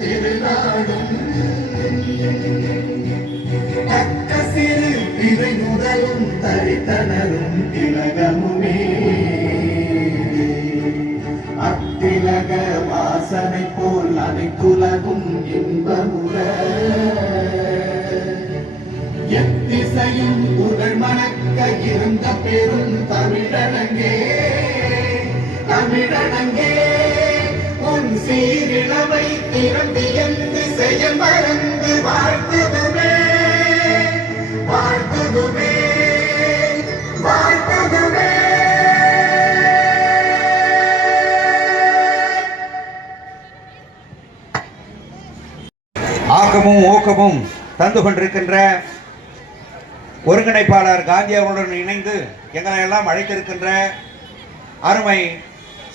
திருநாடும் தக்க சிறு விதை முதலும் தரித்தனரும் திலகமுமே அத்திலக வாசனை போல் அனைத்துலகும் இன்பமுற எத்திசையும் புகழ் மணக்க இருந்த பெரும் தமிழனங்கே தமிழனங்கே உன் சீரிழமை திறந்து என் திசையம் மறந்து வாழ்த்துதுமே வாழ்த்துதுமே வாழ்த்துதுமே. ஆக்கமும் ஊக்கமும் தந்து கொண்டிருக்கின்ற ஒருங்கிணைப்பாளர் காந்தி அவர்களுடன் இணைந்து எங்களை எல்லாம் அழைத்திருக்கின்ற அருமை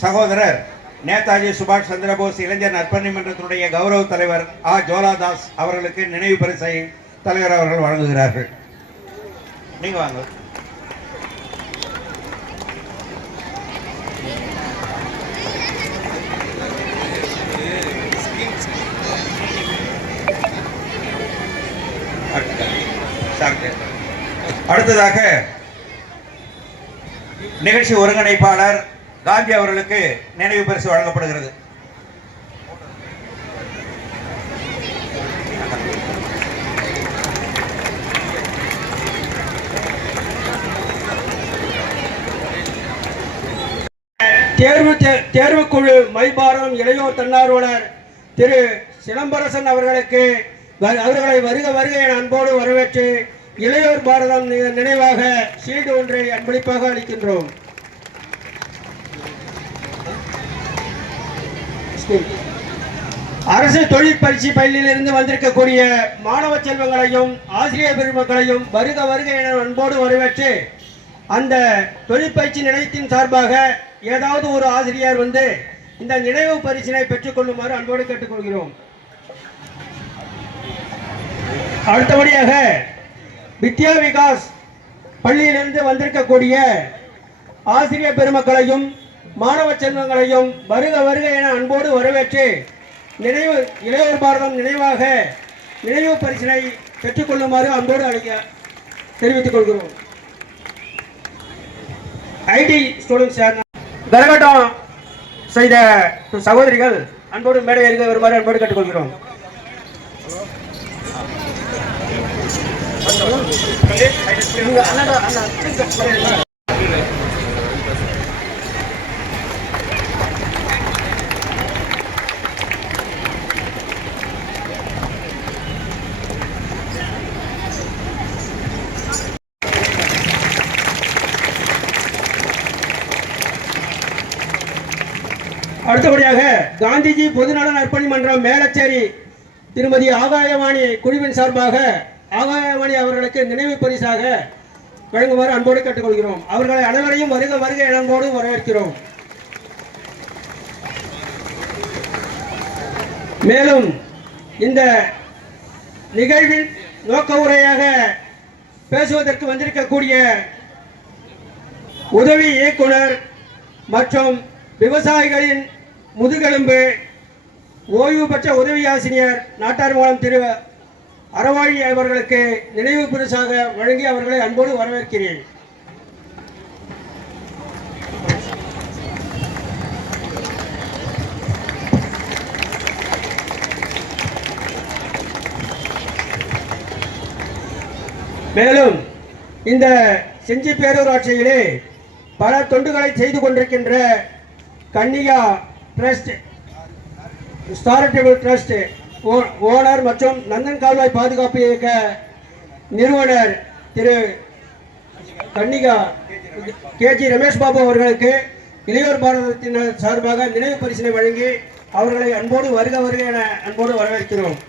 சகோதரர் நேதாஜி சுபாஷ் சந்திரபோஸ் இளைஞர் நற்பணி மன்றத்தினுடைய கௌரவ தலைவர் ஆ ஜோலாதாஸ் அவர்களுக்கு நினைவு பரிசை தலைவர் அவர்கள் வழங்குகிறார்கள். நீங்க வாங்க. அடுத்ததாக நிகழ்ச்சி ஒருங்கிணைப்பாளர் காந்தி அவர்களுக்கு நினைவு பரிசு வழங்கப்படுகிறது. தேர்வுக்குழு மைபாரம் இளையோர் தன்னார்வலர் திரு சிலம்பரசன் அவர்களை வருக வருக என அன்போடு வரவேற்று இளையோர் பாரதம் நினைவாக சீடு ஒன்றை அன்பளிப்பாக அளிக்கின்றோம். அரசு தொழில் பயிற்சி பள்ளியிலிருந்து வந்திருக்கக்கூடிய மாணவ செல்வங்களையும் ஆசிரியர் பெருமக்களையும் வருக வருக என அன்போடு வரவேற்று அந்த தொழிற்பயிற்சி நிலையத்தின் சார்பாக ஏதாவது ஒரு ஆசிரியர் வந்து இந்த நினைவு பரிசினை பெற்றுக் கொள்ளுமாறு அன்போடு கேட்டுக்கொள்கிறோம். அடுத்தபடியாக வித்யா விகாஸ் பள்ளியிலிருந்து வந்திருக்கக்கூடிய ஆசிரியர் பெருமக்களையும் மாணவ செல்வங்களையும் வருக வருக என அன்போடு வரவேற்று இளையோர் பாரதம் நினைவாக நினைவு பரிசினை பெற்றுக்கொள்ளுமாறு அன்போடு தெரிவித்துக் கொள்கிறோம். ஐடி ஸ்டூடெண்ட்ஸ் கரகாட்டம் செய்த சகோதரிகள் அன்போடு மேடை இருக்க வருமாறு அன்போடு கேட்டுக்கொள்கிறோம். அடுத்தபடியாக காந்திஜி பொதுநல நற்பணி மன்றம் மேலச்சேரி திருமதி ஆகாயவாணி குழுவின் சார்பாக ஆகாயவாணி அவர்களுக்கு நினைவு பரிசாக வழங்குமாறு அன்போடு கேட்டுக்கொள்கிறோம். அவர்களை அனைவரையும் வருக வருக என அன்போடு வரவேற்கிறோம். மேலும் இந்த நிகழ்வில் நோக்க உரையாக பேசுவதற்கு வந்திருக்கக்கூடிய உதவி இயக்குனர் மற்றும் விவசாயிகளின் முதுகெலும்பு ஓய்வு பெற்ற உதவி ஆசிரியர் நாட்டார் மூலம் திரு அறவாழி அவர்களுக்கு நினைவு பரிசாக வழங்கி அவர்களை அன்போடு வரவேற்கிறேன். மேலும் இந்த செஞ்சி பேரூராட்சியிலே பல தொண்டுகளை செய்து கொண்டிருக்கின்ற கன்னிகா ட்ரஸ்ட் ஸ்டாரிட்டபிள் ட்ரஸ்ட் ஓனர் மற்றும் நந்தன் கால்வாய் பாதுகாப்பு இயக்க நிறுவனர் திரு கன்னிகா கேஜி ரமேஷ் பாபு அவர்களுக்கு இளையோர் பாரதத்தினர் சார்பாக நினைவு பரிசினை வழங்கி அவர்களை அன்போடு வருக வருக என அன்போடு வரவேற்கிறோம்.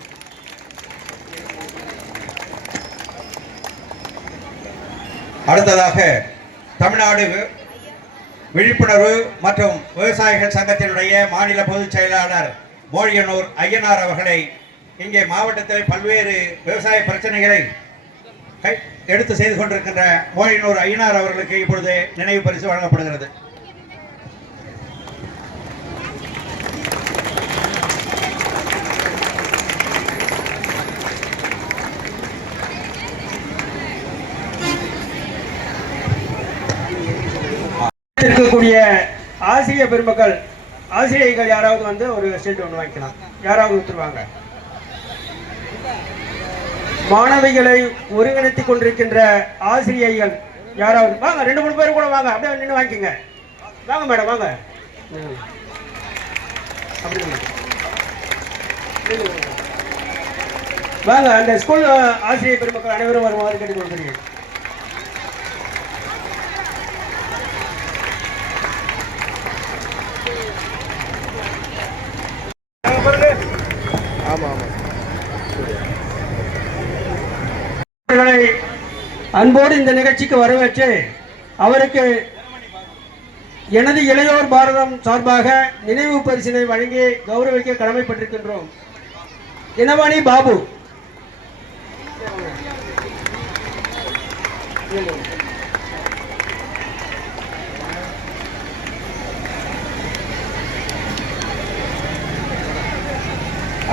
அடுத்ததாக தமிழ்நாடு விழிப்புணர்வு மற்றும் விவசாயிகள் சங்கத்தினுடைய மாநில பொதுச் செயலாளர் மோழியனூர் ஐயனார் அவர்களை இங்கே மாவட்டத்தில் பல்வேறு விவசாய பிரச்சனைகளை எடுத்து செய்து கொண்டிருக்கின்ற மோழியனூர் ஐயனார் அவர்களுக்கு இப்பொழுது நினைவு பரிசு வழங்கப்படுகிறது. இருக்கக்கூடிய ஆசிரிய பெருமக்கள் ஆசிரியர்கள் யாராவது வந்து ஒரு ஷீல்ட் ஒன்று வாங்கிக்கலாம். யாராவது ஒருத்தருவாங்க. மாணவிகளை ஒருங்கிணைத்துக் கொண்டிருக்கின்ற ஆசிரியர்கள் யாராவது வாங்க. 2-3 பேர் கூட வாங்க. அப்படியே நின்று வாங்கிக்கோங்க. வாங்க மேடம் வாங்க. வாங்க. அந்த ஸ்கூல் ஆசிரியர் பெருமக்கள் அனைவரும் வருமாறு கேட்டுக்கொள்கிறேன். அன்போடு இந்த நிகழ்ச்சிக்கு வரவேற்று அவருக்கு எனது இளையோர் பாரதம் சார்பாக நினைவு பரிசினை வழங்கி கௌரவிக்க கடமைப்பட்டிருக்கின்றோம். தினமணி பாபு.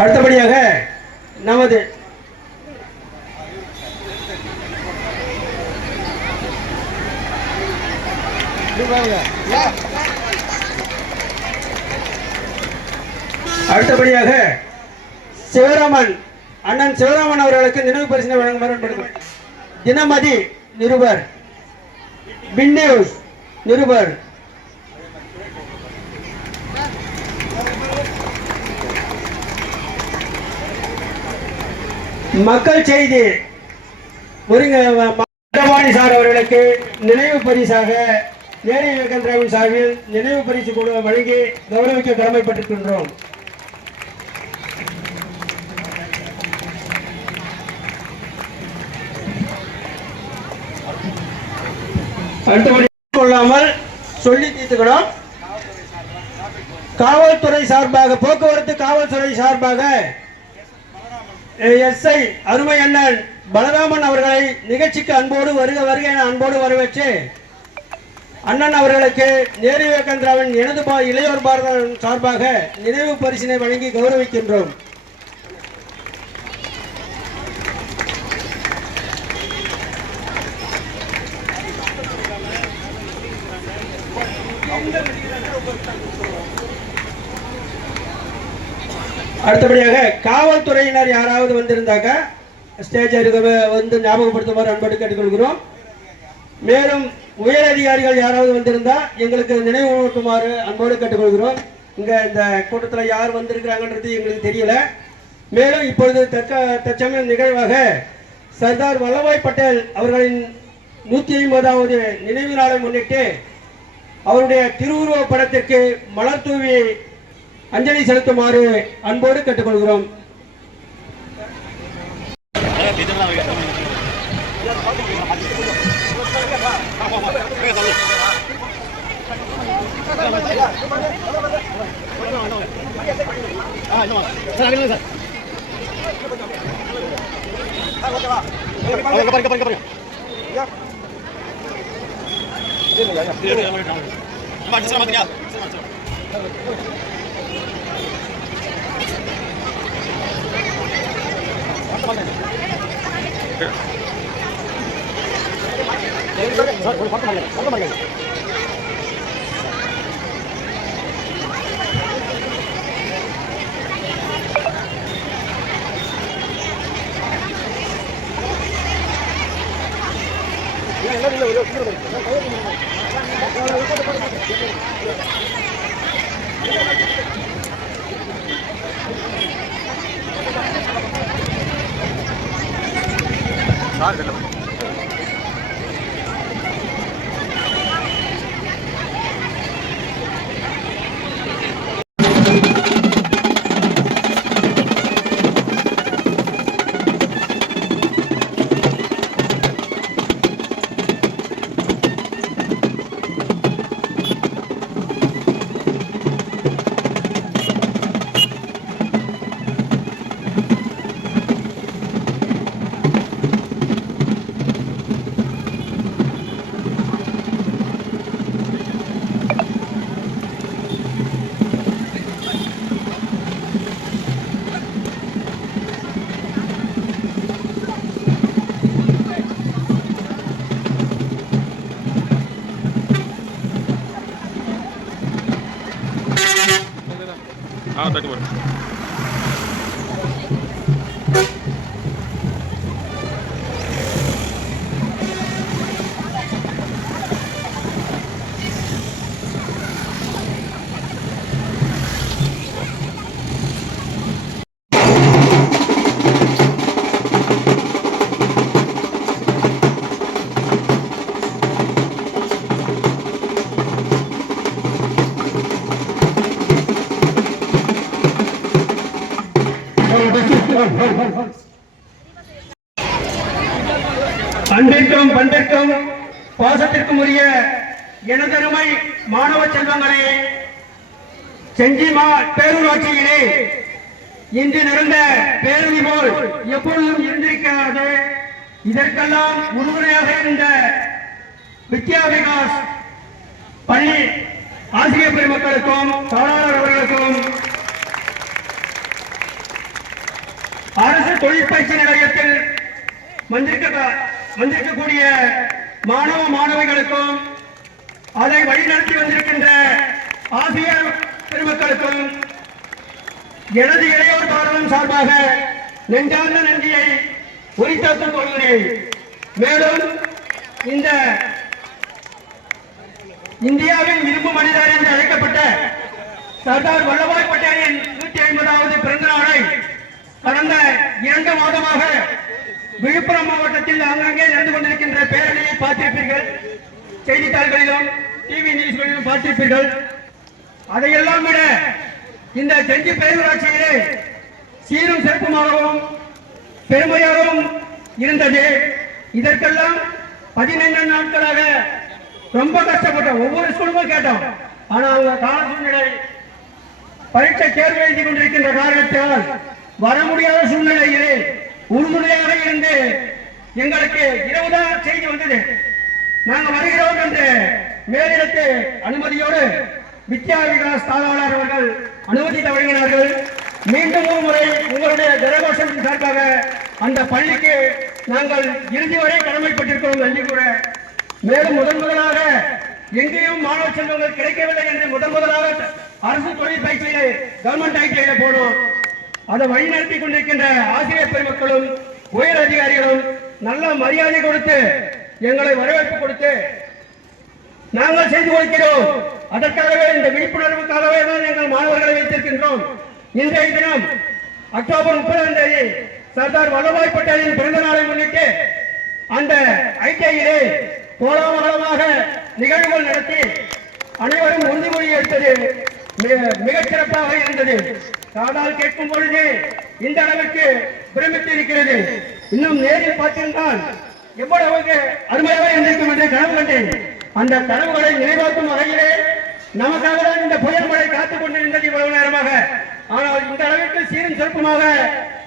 அடுத்தபடியாக நமது சிவராமன் அண்ணன் சிவராமன் அவர்களுக்கு நினைவு பரிசினை வழங்குமாறு தினமதி நிருபர், வின் நியூஸ் நிருபர், மக்கள் செய்தி ஒருங்கவாணி சார் அவர்களுக்கு நினைவு பரிசாக நேரு விவேகானந்தராவின் சார்பில் நினைவு பரிசு வழங்கி கௌரவிக்க கடமைப்பட்டிருக்கின்றோம். அடுத்தபடி கொள்ளாமல் சொல்லி தீர்த்துக்கிறோம். காவல்துறை சார்பாக போக்குவரத்து காவல்துறை சார்பாக எஸ்ஐ அருமை அண்ணன் பலராமன் அவர்களை நிகழ்ச்சிக்கு அன்போடு வருக வருக என அன்போடு வரவேற்று அண்ணன் அவர்களுக்கு நேரு விவேகானந்தராவின் எனது இளையோர் பாரதம் சார்பாக நினைவு பரிசினை வழங்கி கௌரவிக்கின்றோம். அடுத்தபடியாக காவல்துறையினர் யாராவது வந்திருந்தாக்க ஸ்டேஜ் வந்து ஞாபகப்படுத்துமாறு அன்போடு கேட்டுக்கொள்கிறோம். மேலும் உயர் அதிகாரிகள் யாராவது வந்திருந்தா எங்களுக்கு நினைவூட்டுமாறு அன்போடு கேட்டுக்கொள்கிறோம். இங்க இந்த கூட்டத்தில் யார் வந்திருக்கிறாங்கன்றது எங்களுக்கு தெரியல. மேலும் இப்பொழுது தற்சமய நிகழ்வாக சர்தார் வல்லபாய் பட்டேல் அவர்களின் 150வது நினைவு நாளை முன்னிட்டு அவருடைய திருவுருவ படத்திற்கு மலர் தூவி அஞ்சலி செலுத்துமாறு அன்போடு கேட்டுக்கொள்கிறோம். அன்பிற்கும் பண்பிற்கும் பாசத்திற்கும் உரிய எனதருமை மாணவ செல்வங்களே, செஞ்சி பேரூராட்சியிலே இன்று நடந்த பேரணி போல் எப்பொழுதும் இருந்திருக்காது. இதற்கெல்லாம் உறுதுணையாக இருந்த வித்யா விகாஸ் பள்ளி ஆசிரியர் பெருமக்களுக்கும் தாளாளர் அவர்களுக்கும், அரசு தொழிற்பயிற்சி நிலையத்தில் வந்திருக்கக்கூடிய மாணவ மாணவிகளுக்கும், அதை வழிநடத்தி வந்திருக்கின்ற ஆசிரியர் பெருமக்களுக்கும் எனது இளையோர் பாரதம் சார்பாக நெஞ்சார்ந்த நன்றியை உரித்தாக்கிக் கொள்கிறேன். மேலும் இந்த இந்தியாவின் இரும்பு மனிதர் என்று அழைக்கப்பட்ட சர்தார் வல்லபாய் பட்டேலின் 150வது பிறந்த நாளை கடந்த 2 மாதமாக விழுப்புரம் மாவட்டத்தில் அங்கங்கே நடந்து கொண்டிருக்கின்ற பேரணியை பார்த்திருப்பீர்கள். செய்தித்தாள்களிலும் டிவி நியூஸ்களிலும் பார்த்திருப்பீர்கள். அதையெல்லாம் விட இந்த செஞ்சி பேரூராட்சியிலே சீரும் சிறப்புமாகவும் பெருமையாகவும் இருந்தது. இதற்கெல்லாம் 15 நாட்களாக ரொம்ப கஷ்டப்பட்டோம். ஒவ்வொரு ஸ்கூலுக்கும் கேட்டோம். ஆனால் அவங்க கால சூழ்நிலை பரீட்சை தேர்வு எழுதி கொண்டிருக்கின்ற காரணத்தால் வர முடியாத சூழ்நிலையிலே உறுதுணையாக இருந்து எங்களுக்கு இரவுதான் செய்தி வந்தது. நாங்கள் வருகிறோம் என்று மேலிடத்து அனுமதியோடு வித்யா விகாஸ் தாளாளர் அவர்கள் அனுமதி வழங்கினார்கள். மீண்டும் ஒரு முறை உங்களுடைய ஜனகோஷத்தின் சார்பாக அந்த பள்ளிக்கு நாங்கள் இறுதி வரை கடமைப்பட்டிருக்கிறோம் நன்றி கூற. மேலும் முதலாக எங்கேயும் மாணவ செல்வங்கள் கிடைக்கவில்லை என்று முதலாக அரசு தொழிற்பயிற்சியிலே கவர்மெண்ட் ஐடிஐல போனோம். அதை வழிநடத்தி கொண்டிருக்கின்ற ஆசிரியர் பெருமக்களும் உயர் அதிகாரிகளும் நல்ல மரியாதை கொடுத்து எங்களை வரவேற்பு கொடுத்து நாங்கள் செய்து கொடுக்கிறோம். அதற்காகவே இந்த விழிப்புணர்வுக்காகவே தான் எங்கள் மாணவர்களை வைத்திருக்கின்றோம். இன்றைய தினம் அக்டோபர் 30ஆம் தேதி சர்தார் வல்லபாய் பட்டேலின் பிறந்த நாளை முன்னிட்டு அந்த ஐடிஐயிலே கோலாகலமாக நிகழ்வுகள் நடத்தி அனைவரும் உறுதிமொழி எடுத்தது மிகச் சிறப்பாக இருந்தது. காதால் கேட்கும் பொழுது இந்த அளவுக்கு பிரமித்து இருக்கிறது. இன்னும் நேரில் பார்த்திருந்தால் எவ்வளவு அருமையாக இருந்திருக்கும் என்று கனவு கண்டேன். அந்த கனவுகளை நிறைவேற்றும் வகையிலே நமக்காக தான் இந்த புயல் மழை காத்துக் கொண்டிருந்தது இவ்வளவு நேரமாக. ஆனால் இந்த அளவிற்கு சீரும் சிறப்புமாக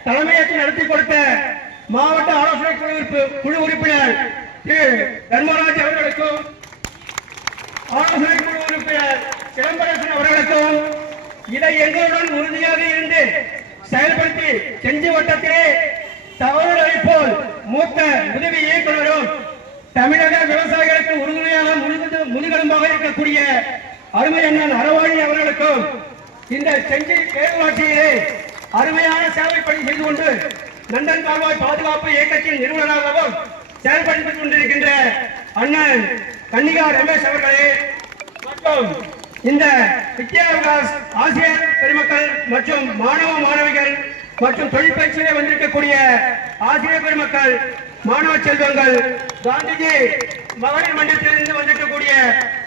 தலைமையேற்று நடத்தி கொடுத்த மாவட்ட ஆலோசனை குழு உறுப்பினர் திரு தர்மராஜ் அவர்களுக்கும், ஆலோசனை குழு உறுப்பினர் சிலம்பரசன் அவர்களுக்கும், இதை எங்களுடன் உறுதியாக இருந்து செயல்படுத்தி செஞ்சி வட்டத்திலே தவறுகளை போல் மூத்த உதவி இயக்குநரும் தமிழக விவசாயிகளுக்கு உறுதுணையாக முதுகெலும்பாக இருக்கக்கூடிய அருமை அண்ணன் அறவாணி அவர்களுக்கும், இந்த செஞ்சி பேரூராட்சியிலே அருமையான சேவை பணி செய்து கொண்டு நந்தன் கால்வாய் பாதுகாப்பு இயக்கத்தின் நிறுவனராகவும் செயல்படுத்திக் கொண்டிருக்கின்ற அண்ணன் கன்னிகா ரமேஷ் அவர்களே மற்றும் இந்த வித்யா விகாஸ் ஆசிரியர் பெருமக்கள் மற்றும் மாணவ மாணவிகள் மற்றும் தொழிற்பயிற்சியிலே வந்திருக்கக்கூடிய ஆசிரியர் பெருமக்கள், மாணவ செல்வங்கள், காந்திஜி மகளிர் மன்றத்திலிருந்து வந்திருக்கக்கூடிய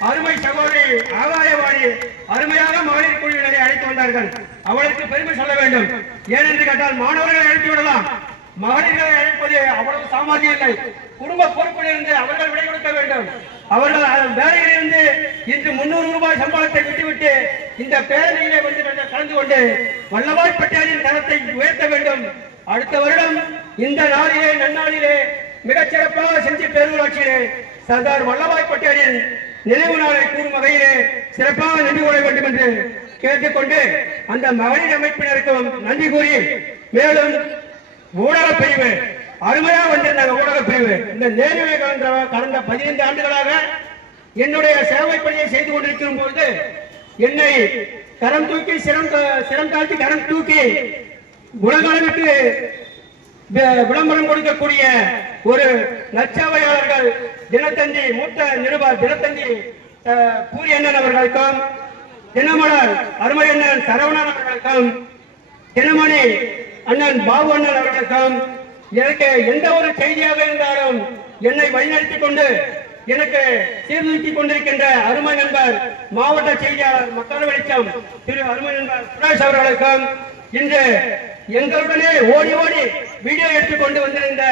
அருமை சகோதரி ஆகாயவாணி அருமையாக மகளிர் குழுவினரை அழைத்து வந்தார்கள். அவளுக்கு பெருமை சொல்ல வேண்டும். ஏனென்று கேட்டால் மாணவர்களை அழைத்து விடலாம், மகளிர்களை அழைப்பது அவ்வளவு சாமர்த்தியம் இல்லை. குடும்ப பொறுப்பிலிருந்து அவர்கள் விடை கொடுக்க வேண்டும். அவர்கள் வேலையிலிருந்து இன்று 300 ரூபாய் சம்பளத்தை விட்டுவிட்டு இந்த பேரணியிலே வந்து கலந்து கொண்டு வல்லபாய் பட்டேலின் தரத்தை உயர்த்த வேண்டும். அடுத்த வருடம் இந்த நாளிலே நன்னாளிலே மிகச் சிறப்பாக செஞ்சி பேரூராட்சியிலே சர்தார் வல்லபாய் பட்டேலின் நினைவு நாளை கூறும் வகையிலே சிறப்பாக நன்றி கூற வேண்டும் என்று கேட்டுக்கொண்டு அந்த மகளிர் அமைப்பினருக்கும் நன்றி கூறி, மேலும் ஊடக பிரிவு அருமையாக வந்திருந்தாங்க. ஊடக பிரிவு இந்த நேருவே கடந்த 15 ஆண்டுகளாக என்னுடைய சேவை பணியை செய்து கொண்டிருக்கும் பொழுது என்னை கரம் தூக்கி சிரம் தாழ்த்தி கரம் தூக்கி உலகளவிற்கு விளம்பரம் கொடுக்கக்கூடிய ஒரு நற்சேவையாளர்கள் தினத்தந்தி மூத்த நிருபர் தினத்தந்தி பூரி அண்ணன் அவர்களுக்கும், தினமலர் அருமை அண்ணன் சரவணன் அவர்களுக்கும், தினமணி அண்ணன் பாபு அண்ணன் அவர்களுக்கும், எனக்கு எந்த ஒரு செய்தியாக இருந்தாலும் என்னை வழிநடத்திக் கொண்டு எனக்கு சீர்தூக்கிக் கொண்டிருக்கின்ற அருமை நண்பர் மாவட்ட செய்தியாளர் மக்கள் வெளிச்சம் திரு அருமை நண்பர் சுரேஷ் அவர்களுக்கும், இன்று எங்களுடனே ஓடி ஓடி வீடியோ எடுத்துக் கொண்டு வந்திருந்த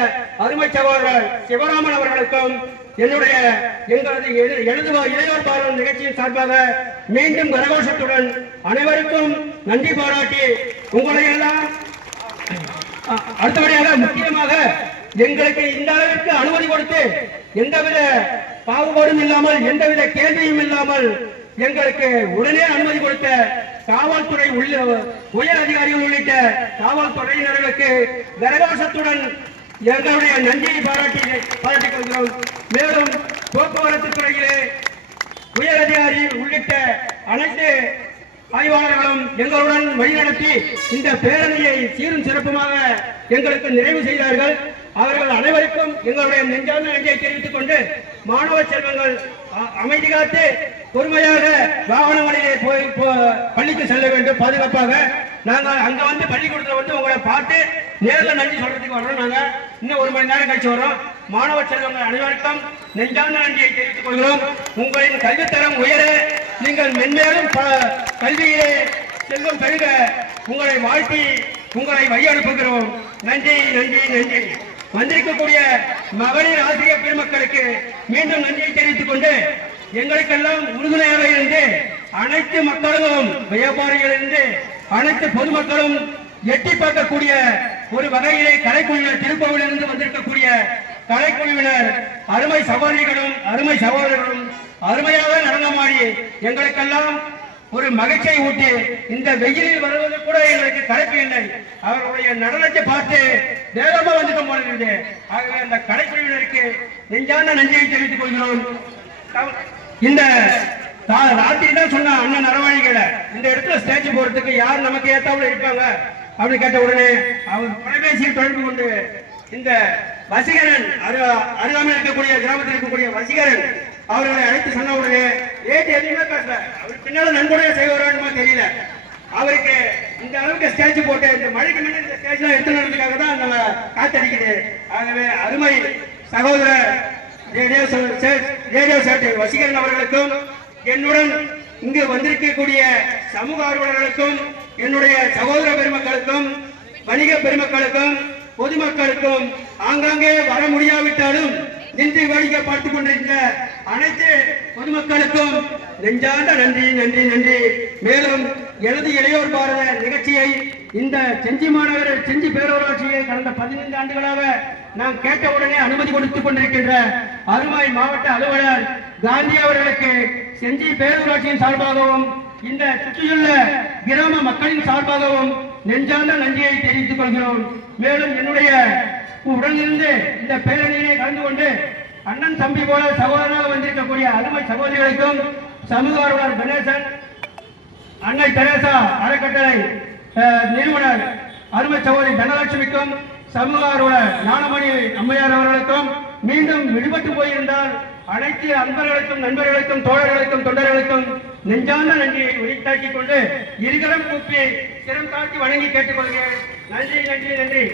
அருமை சகோதரர் சிவராமன் அவர்களுக்கும், எங்களது இளையோர் பாலம் நிகழ்ச்சியின் சார்பாக மீண்டும் கரகோஷத்துடன் அனைவருக்கும் நன்றி பாராட்டி உங்களை எல்லாம் அடுத்தபடியாக முக்கியமாக எங்களுக்கு இந்த அளவிற்கு அனுமதி கொடுத்து எந்தவித பாகுபாடும் இல்லாமல் எந்தவித கேள்வியும் இல்லாமல் எங்களுக்கு உடனே அனுமதி கொடுத்த காவல்துறை உயர் அதிகாரிகள் உள்ளிட்ட காவல்துறையினர்களுக்கு கரகோஷத்துடன் எங்களுடைய நன்றியை பாராட்டிக் கொள்கிறோம். மேலும் போக்குவரத்து துறையிலே உயர் அதிகாரி உள்ளிட்ட அனைத்து ஆய்வாளர்களும் எங்களுடன் வழிநடத்தி இந்த பேரணியை சீரும் சிறப்புமாக எங்களுக்கு நிறைவு செய்தார்கள். அவர்கள் அனைவருக்கும் எங்களுடைய நெஞ்சார்ந்த நன்றியை தெரிவித்துக் கொண்டு, மாணவ செல்வங்கள் அமைதி காத்து பொறுமையாக வாகனங்களிலே போய் பள்ளிக்கு செல்ல வேண்டும் பாதுகாப்பாக. நாங்கள் அங்க வந்து பள்ளிக்கூடத்தில் வந்து உங்களை பார்த்து நேரில் நன்றி சொல்றதுக்கு வரோம். நாங்க இன்னும் 1 மணி நேரம் கழிச்சு வரோம். மாணவ செல்வங்கள் அனைவருக்கும் நெஞ்சார்ந்த நன்றியை தெரிவித்துக் கொள்கிறோம். உங்களின் கல்வித்தரம் உயர நீங்கள் மென்மேலும் கல்வியிலே செல்வம் பெருக உங்களை வாழ்த்தி உங்களை வழி அனுப்புகிறோம். நன்றி நன்றி நன்றி. வந்திருக்கக்கூடிய மகளிர் ஆசிரியர் பெருமக்களுக்கு மீண்டும் நன்றியை தெரிவித்துக் கொண்டு, எங்களுக்கெல்லாம் உறுதுணையாக இருந்து அனைத்து மக்களும் வியாபாரிகளிலிருந்து அனைத்து பொதுமக்களும் எட்டி பார்க்கக்கூடிய ஒரு வகையிலே கலைக்குழுவினர் திருப்பூரிலிருந்து வந்திருக்கக்கூடிய கலைக்குழுவினர் அருமை சகோதரிகளும் அருமை சகோதரர்களும் அருமையாக நடனமாடி எங்களுக்கெல்லாம் ஒரு மகிழ்ச்சியை ஊட்டி இந்த வெயிலில் வருவது கூட எங்களுக்கு கலைப்பு இல்லை. அவர்களுடைய நடனத்தை பார்த்து வேகமா வந்துட்டு போனது. ஆகவே அந்த கலைக்குழுவினருக்கு நெஞ்சார்ந்த நன்றியை தெரிவித்துக் கொள்கிறோம். இந்த ராத்திரி தான் சொன்ன அண்ணன் அரவாணிகளை இந்த இடத்துல ஸ்டேஜ் போறதுக்கு யார் நமக்கு ஏத்தாப்புல இருப்பாங்க அப்படின்னு கேட்ட உடனே அவர் தொலைபேசியில் தொடர்பு கொண்டு இந்த வசீகரன் அருகாமையில் இருக்கக்கூடிய கிராமத்தில் இருக்கக்கூடிய வசீகரன் அவர்களை அழைத்து சொன்ன உடனே ரேட் எதுவுமே பேசல. அவர் பின்னால நன்கொடையா செய்வாரான்னு தெரியல. அவருக்கு இந்த அளவுக்கு ஸ்டேஜ் போட்டு இந்த மழைக்கு முன்னாடி இந்த ஸ்டேஜ் எல்லாம் எடுத்துனதுக்காக தான் நம்ம காத்தடிக்குது. ஆகவே அருமை சகோதரர் ரேடியோ சேட்டு வசீகரன் அவர்களுக்கும், என்னுடன் இங்கு வந்திருக்கக்கூடிய சமூக ஆர்வலர்களுக்கும், என்னுடைய சகோதர பெருமக்களுக்கும், வணிக பெருமக்களுக்கும், பொதுமக்களுக்கும், ஆங்காங்கே வர முடியாவிட்டாலும் நின்று வேடிக்கை பார்த்துக் கொண்டிருக்கிற அனைத்து பொதுமக்களுக்கும் நெஞ்சார்ந்த நன்றி நன்றி நன்றி. மேலும் எனது இளையோர் பாரத நிகழ்ச்சியை இந்த செஞ்சி மாநகர செஞ்சி பேரூராட்சியை கடந்த 15 ஆண்டுகளாக நாம் கேட்டவுடனே அனுமதி கொடுத்துக் கொண்டிருக்கின்ற அருமை மாவட்ட அலுவலர் காந்தி அவர்களுக்கு செஞ்சி பேரூராட்சியின் சார்பாகவும் இந்த சுற்றியுள்ள கிராம மக்களின் சார்பாகவும் நெஞ்சார்ந்த நன்றியை தெரிவித்துக் கொள்கிறோம். மேலும் என்னுடைய உடனிருந்து இந்த பேரணியிலே கலந்து கொண்டு அண்ணன் தம்பி போல சகோதரராக வந்திருக்கக்கூடிய அருமை சகோதரிகளுக்கும், சமூக ஆர்வலர் கணேசன், அன்னை தெரேசா அறக்கட்டளை நிறுவனர் அருமை சகோதரி தனலட்சுமிக்கும், சமூக ஆர்வலர் ஞானமணி அம்மையார் அவர்களுக்கும், மீண்டும் விடுபட்டு போயிருந்தால் அனைத்து அன்பர்களுக்கும், நண்பர்களுக்கும், தோழர்களுக்கும், தொண்டர்களுக்கும் நெஞ்சார்ந்த நன்றியை உரித்தாக்கிக் கொண்டு இருகரம் கூப்பி சிரம் தாழ்த்தி வணங்கி கேட்டுக்கொள்கிறேன். நன்றி நன்றி நன்றி.